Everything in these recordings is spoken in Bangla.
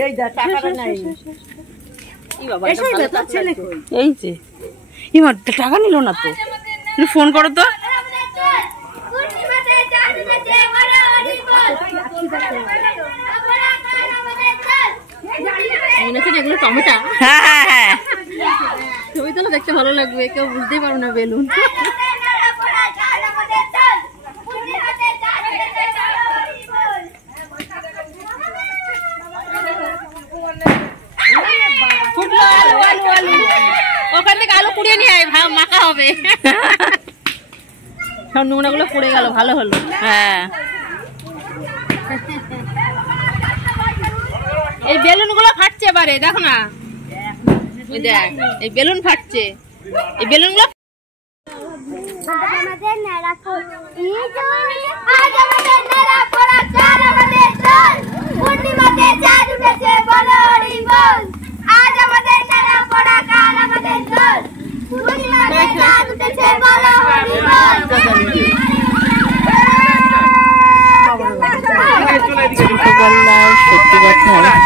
এই দা টাকাটা নাই। এই বাবা এটা ভালো তো ছেলে কই? এই যে ইমা টাকা নিল না তো, তুমি ফোন করো তো। এগুলো টমেটো। হ্যাঁ হ্যাঁ হ্যাঁ, ছবি তো দেখতে ভালো লাগবে, কেউ বুঝতেই পারো না বেলুন। ওখান থেকে আলু পুড়িয়ে নিয়ে আয়, মাখা হবে। সব নোংরা গুলো পড়ে গেল, ভালো হলো। হ্যাঁ, এই বেলুন গুলো ফাটছে এবারে, দেখো না, দেখ এই বেলুন ফাটছে, এই বেলুন গুলো।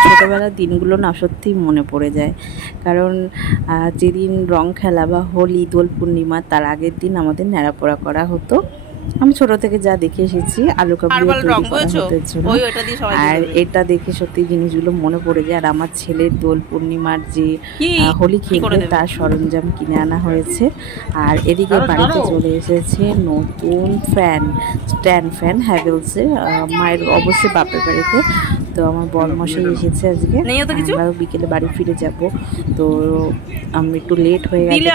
ছোটবেলার দিনগুলো না সত্যি মনে পড়ে যায়, কারণ যেদিন রং খেলা বা হোলি, দোল পূর্ণিমা, তার আগের দিন আমাদের ন্যাড়াপোড়া করা হতো। আমি ছোট থেকে যা দেখে এসেছি, আলু কাবলি আর এটা দেখে সত্যি জিনিসগুলো মনে পড়ে যায়। আর আমার ছেলের দোল পূর্ণিমার যে হোলি খেলবে তার সরঞ্জাম কিনে আনা হয়েছে। আর এদিকে বাড়িতে চলে এসেছে নতুন স্ট্যান্ড ফ্যান হ্যাভেলসের, মায়ের অবশ্যই বাপের বাড়িতে। তো আমার বড়মশাই এসেছে আজকে, আমরাও বিকেলে বাড়ি ফিরে যাব। তো আমি একটু লেট হয়ে গেছে,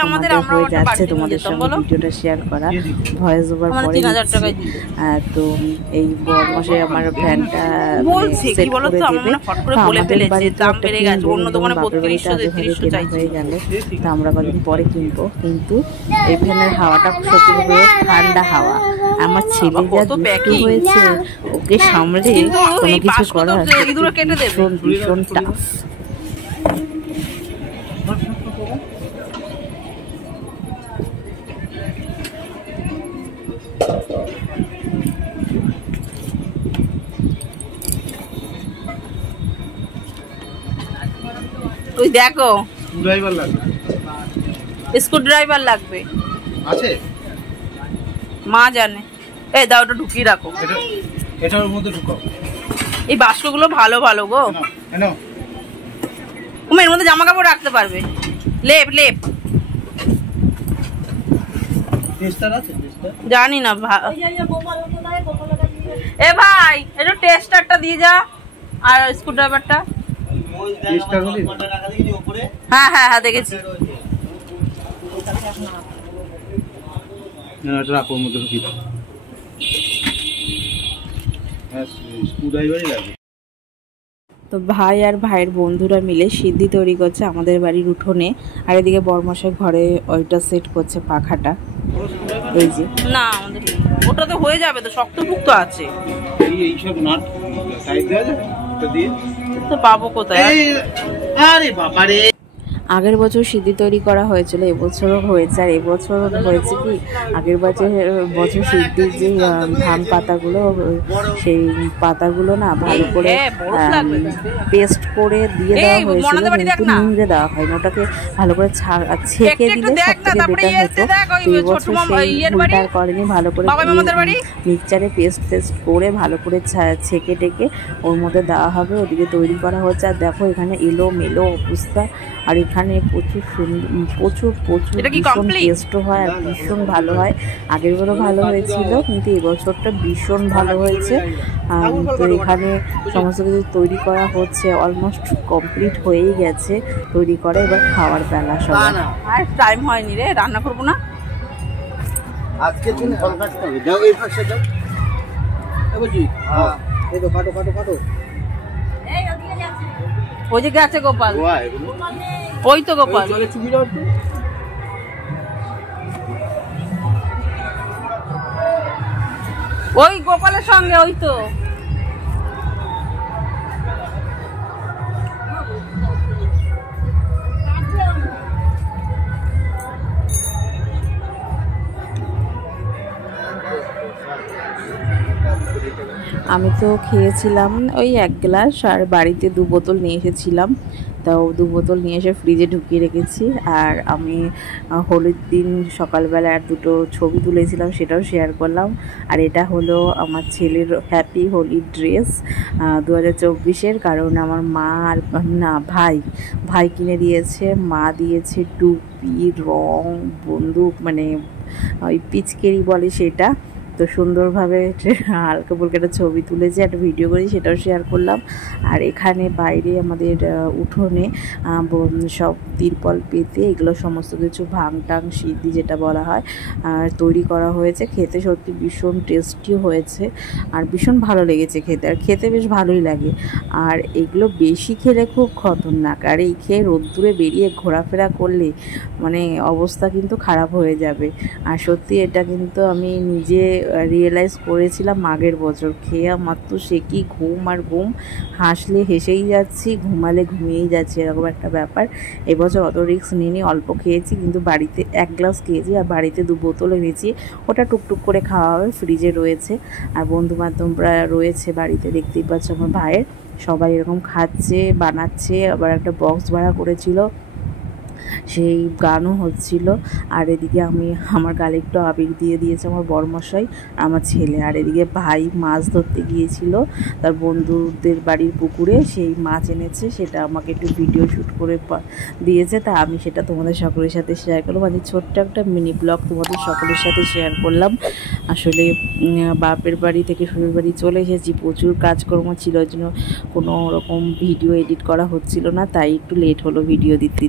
হয়ে যাচ্ছে তোমাদের সঙ্গে ভিডিওটা শেয়ার করা, ভয়েস ওভার পরে। তো এই বড়মশাই আমার ফ্যানটা সেট করে দেবে। আমাদের বাড়িতে হয়ে গেলে তো আমরা কদিন পরে কিনবো, কিন্তু এই ফ্যানের হাওয়াটা সত্যি ঠান্ডা হাওয়া। আমার ছেলে যা দুষ্টু হয়েছে, ওকে সামলে কোনো কিছু করা ভীষণ ভীষণ টাফ। ওই দেখো স্ক্রু ড্রাইভার লাগবে, আছে মা জানে। এই দাও, ওটা ঢুকিয়ে রাখো, এটার মধ্যে ঢুকাও। এই বাস্কগুলো ভালো ভালো গো, এর মধ্যে জামা কাপড় রাখতে পারবে। লেপ লেপ জানি না। এ ভাই একটু টেস্টারটা দিয়ে যা, আর স্ক্রু ড্রাইভারটা। হ্যাঁ হ্যাঁ হ্যাঁ দেখেছি। তো ভাই আর ভাইয়ের বন্ধুরা মিলে সিদ্ধি তৈরি করছে আমাদের বাড়ির উঠোনে, আর এদিকে বড়মশাই ঘরে ওইটা সেট করছে পাখাটা। এই যে না, আমাদের ওটা তো হয়ে যাবে, তো শক্তপুক্ত আছে। তো পাবো কোথায়? আরে বাবা রে, আগের বছর সিদ্ধি তৈরি করা হয়েছিল, এবছরও হয়েছে। আর এবছর হয়েছে কি, আগের বছর সিদ্ধির যে ধান পাতাগুলো, সেই পাতাগুলো না ভালো করে পেস্ট করে দিয়ে দেওয়া হয়েছিল, কিন্তু নিংড়ে দেওয়া হয়নি, ওটাকে ভালো করে ছেঁকে দিলে সব থেকে বেটার হতো। তো এবছর সেই ভুলটা করেনি, ভালো করে মিক্সচারে পেস্ট করে ভালো করে ছেঁকে টেকে ওর মধ্যে দেওয়া হবে। ওদিকে তৈরি করা হচ্ছে। আর দেখো এখানে এলো মেলো অবস্থা, আর এখানে প্রচুর ভীষণ টেস্টও হয়, আর ভীষণ ভালো হয়। আগের বারও ভালো হয়েছিল, কিন্তু এবছরটা ভীষণ ভালো হয়েছে। তো এখানে সমস্ত কিছু তৈরি করা হচ্ছে, অলমোস্ট কমপ্লিট হয়েই গেছে তৈরি করা। এবার খাওয়ার বেলা সবাই। আর টাইম হয়নি রে, রান্না করবো না আজকে। তুমি ফল কাটতে হবে, দাও এই পাশে দাও। বুঝি হ্যাঁ, এই তো কাটো কাটো কাটো। ওই যে গেছে গোপাল, ওই তো গোপাল। ওই গোপালের সঙ্গে, ওই তো। আমি তো খেয়েছিলাম ওই 1 গ্লাস, আর বাড়িতে 2 বোতল নিয়ে এসেছিলাম, তাও 2 বোতল নিয়ে এসে ফ্রিজে ঢুকিয়ে রেখেছি। আর আমি হোলির দিন সকালবেলা আর 2টো ছবি তুলেছিলাম, সেটাও শেয়ার করলাম। আর এটা হলো আমার ছেলের হ্যাপি হোলির ড্রেস 2024-এর, কারণ আমার মা আর না ভাই কিনে দিয়েছে, মা দিয়েছে টুপি, রং, বন্দুক, মানে ওই পিচকেরি বলে সেটা। তো সুন্দরভাবে হালকা ফুলকা একটা ছবি তুলেছি, একটা ভিডিও করেছি, সেটাও শেয়ার করলাম। আর এখানে বাইরে আমাদের উঠোনে সব তিরপল পেতে এগুলো সমস্ত কিছু ভাংটাং সিদ্ধি যেটা বলা হয় তৈরি করা হয়েছে। খেতে সত্যি ভীষণ টেস্টি হয়েছে আর ভীষণ ভালো লেগেছে খেতে, আর খেতে বেশ ভালোই লাগে। আর এগুলো বেশি খেলে খুব খতরনাক, আর এই খেয়ে রোদ্দুরে বেরিয়ে ঘোরাফেরা করলে মানে অবস্থা কিন্তু খারাপ হয়ে যাবে। আর সত্যি এটা কিন্তু আমি নিজে রিয়েলাইজ করেছিলাম আগের বছর খেয়ে, মাত্র সে কি ঘুম আর ঘুম, হাসলে হেসেই যাচ্ছি, ঘুমালে ঘুমিয়েই যাচ্ছি, এরকম একটা ব্যাপার। এবছর অত রিস্ক নিইনি, অল্প খেয়েছি, কিন্তু বাড়িতে 1 গ্লাস খেয়েছি, আর বাড়িতে 2 বোতল এনেছি, ওটা টুকটুক করে খাওয়া হবে, ফ্রিজে রয়েছে। আর বন্ধু বান্ধবরা রয়েছে বাড়িতে, দেখতেই পাচ্ছ আমার ভাইয়ের, সবাই এরকম খাচ্ছে, বানাচ্ছে। আবার একটা বক্স ভাড়া করেছিল, সেই গানও হচ্ছিল। আর এদিকে আমি আমার গালে একটু আবির দিয়ে দিয়েছে আমার বড়মশাই, আমার ছেলে। আর এদিকে ভাই মাছ ধরতে গিয়েছিল তার বন্ধুদের বাড়ির পুকুরে, সেই মাছ এনেছে, সেটা আমাকে একটু ভিডিও শ্যুট করে দিয়েছে, তা আমি সেটা তোমাদের সকলের সাথে শেয়ার করলাম। মানে ছোট্ট একটা মিনি ব্লগ তোমাদের সকলের সাথে শেয়ার করলাম। আসলে বাপের বাড়ি থেকে শ্বশুর বাড়ি চলে এসেছি, প্রচুর কাজকর্ম ছিল, ওই জন্য কোনো রকম ভিডিও এডিট করা হচ্ছিল না, তাই একটু লেট হলো ভিডিও দিতে।